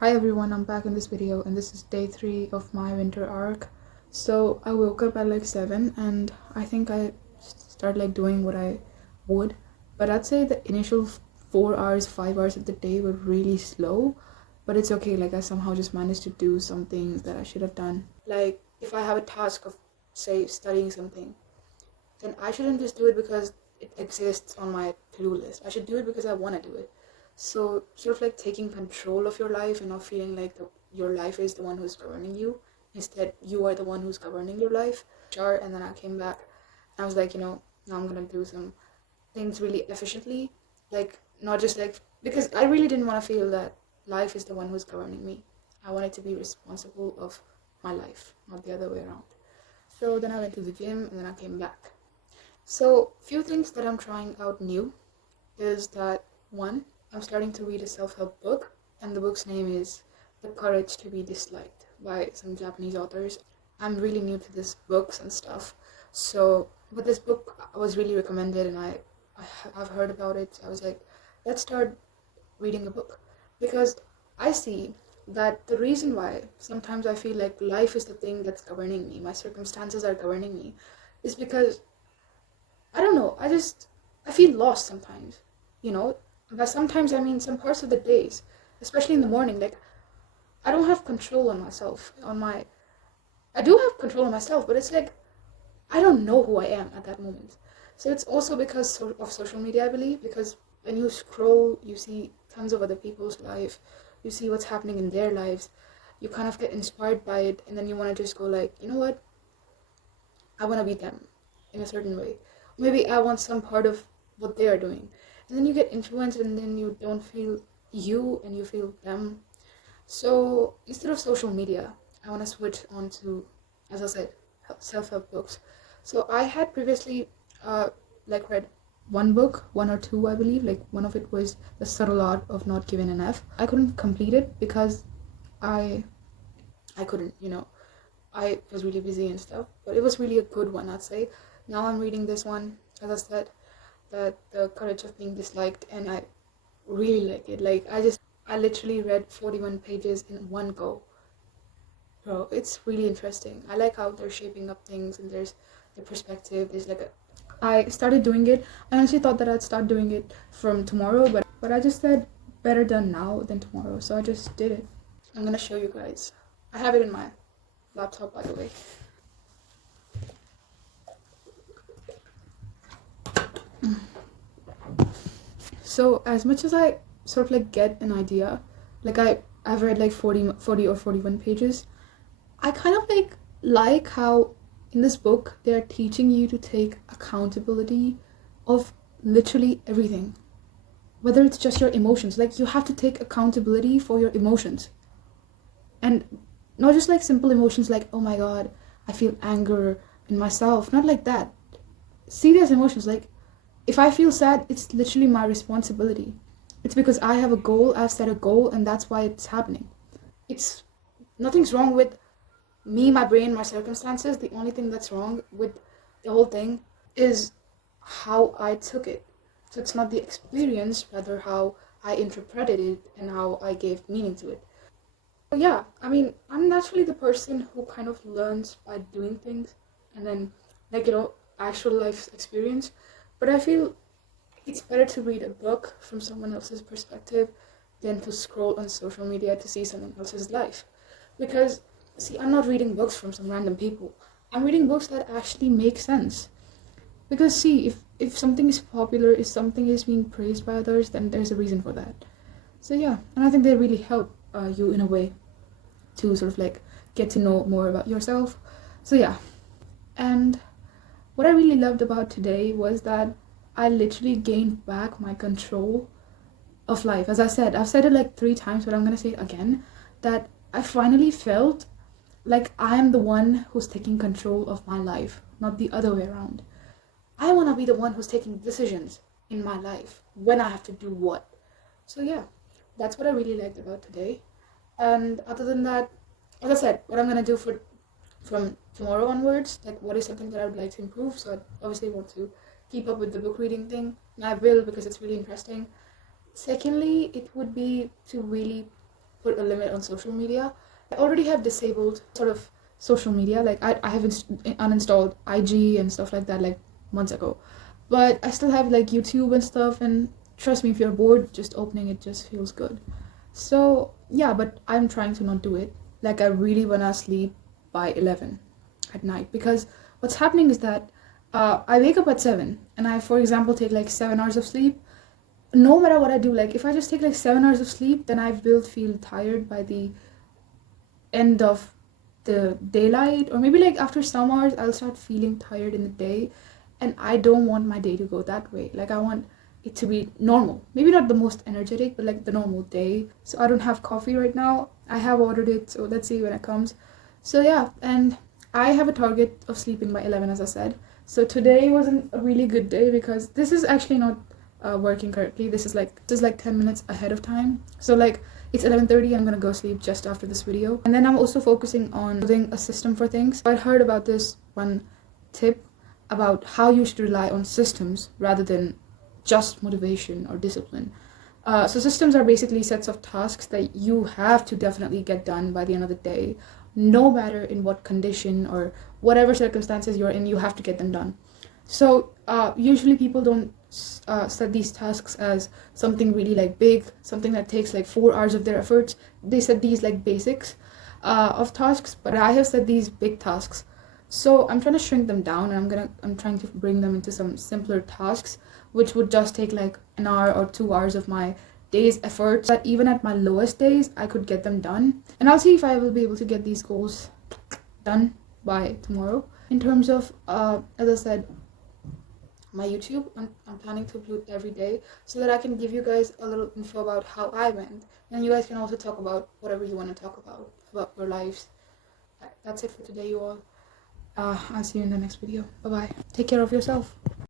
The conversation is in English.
Hi everyone, I'm back in this video and this is day 3 of my winter arc. So I woke up at like 7 and I think I started like doing what I would. But I'd say the initial 4 hours, 5 hours of the day were really slow. But it's okay, like I somehow just managed to do some things that I should have done. Like if I have a task of, say, studying something, then I shouldn't just do it because it exists on my to-do list. I should do it because I want to do it. So sort of like taking control of your life and not feeling like your life is the one who's governing you. Instead, you are the one who's governing your life. Sure, and then I came back and I was like, now I'm gonna do some things really efficiently. Like not just like because I really didn't want to feel that life is the one who's governing me. I wanted to be responsible of my life, not the other way around. So then I went to the gym and then I came back. So, few things that I'm trying out new is that one, I'm starting to read a self-help book, and the book's name is The Courage to Be Disliked by some Japanese authors. I'm really new to this books and stuff, so but this book was really recommended, and I've heard about it. So I was like, let's start reading a book because I see that the reason why sometimes I feel like life is the thing that's governing me, my circumstances are governing me, is because I don't know. I feel lost sometimes. You know, by sometimes I mean some parts of the days, especially in the morning. Like I don't have control on myself. I do have control on myself, but it's like I don't know who I am at that moment. So it's also because of social media, I believe. Because when you scroll, you see tons of other people's life. You see what's happening in their lives. You kind of get inspired by it, and then you want to just go like, you know what? I want to be them in a certain way. Maybe I want some part of what they are doing. And then you get influenced and then you don't feel you and you feel them. So instead of social media, I want to switch on to, as I said, self-help books. So I had previously read one book, one or two, I believe. Like one of it was The Subtle Art of Not Giving an F. I couldn't complete it because I I couldn't, I was really busy and stuff, but it was really a good one, I'd say. Now I'm reading this one, as I said, that The Courage of Being Disliked, and I really like it. I literally read 41 pages in one go. Bro, it's really interesting. I like how they're shaping up things, and there's the perspective. I started doing it. I honestly thought that I'd start doing it from tomorrow, but I just said better done now than tomorrow, so I just did it. I'm gonna show you guys. I have it in my laptop, by the way. So as much as I sort of like get an idea, I've read like 40 or 41 pages, I kind of like how in this book they're teaching you to take accountability of literally everything. Whether it's just your emotions, like you have to take accountability for your emotions. And not just like simple emotions like, oh my god, I feel anger in myself. Not like that. Serious emotions like if I feel sad, it's literally my responsibility. It's because I have a goal, I've set a goal, and that's why it's happening. It's nothing's wrong with me, my brain, my circumstances. The only thing that's wrong with the whole thing is how I took it. So it's not the experience, rather how I interpreted it and how I gave meaning to it. So yeah, I mean, I'm naturally the person who kind of learns by doing things and then, actual life experience. But I feel it's better to read a book from someone else's perspective than to scroll on social media to see someone else's life. Because, see, I'm not reading books from some random people. I'm reading books that actually make sense. Because, see, if something is popular, if something is being praised by others, then there's a reason for that. So, yeah, and I think they really help you in a way to sort of like get to know more about yourself. So, yeah. And what I really loved about today was that I literally gained back my control of life. As I said, I've said it like 3 times, but I'm gonna say it again, that I finally felt like I am the one who's taking control of my life, not the other way around. I wanna be the one who's taking decisions in my life when I have to do what. So yeah, that's what I really liked about today. And other than that, as I said, what I'm gonna do from tomorrow onwards, like what is something that I would like to improve. So I obviously want to keep up with the book reading thing, and I will because it's really interesting. Secondly, it would be to really put a limit on social media. I already have disabled sort of social media. Like I have uninstalled IG and stuff like that like months ago, but I still have like YouTube and stuff. And trust me, if you're bored, just opening it just feels good. So yeah, but I'm trying to not do it. Like I really wanna sleep by 11 at night, because what's happening is that I wake up at 7 and I, for example, take like 7 hours of sleep. No matter what I do, like if I just take like 7 hours of sleep, then I will feel tired by the end of the daylight, or maybe like after some hours I'll start feeling tired in the day, and I don't want my day to go that way. Like I want it to be normal, maybe not the most energetic, but like the normal day. So I don't have coffee right now. I have ordered it, so let's see when it comes. So yeah, and I have a target of sleeping by 11, as I said. So today wasn't a really good day because this is actually not working correctly. This is like 10 minutes ahead of time. So like it's 11:30. I'm gonna go sleep just after this video, and then I'm also focusing on building a system for things. I heard about this one tip about how you should rely on systems rather than just motivation or discipline. So systems are basically sets of tasks that you have to definitely get done by the end of the day, no matter in what condition or whatever circumstances you're in. You have to get them done. So usually people don't set these tasks as something really like big, something that takes like 4 hours of their efforts. They set these like basics of tasks, but I have set these big tasks. So I'm trying to shrink them down, and I'm trying to bring them into some simpler tasks, which would just take like an hour or 2 hours of my day's efforts. That even at my lowest days, I could get them done. And I'll see if I will be able to get these goals done by tomorrow. In terms of, as I said, my YouTube, I'm planning to upload every day so that I can give you guys a little info about how I went, and you guys can also talk about whatever you want to talk about your lives. That's it for today, you all. I'll see you in the next video. Bye bye. Take care of yourself.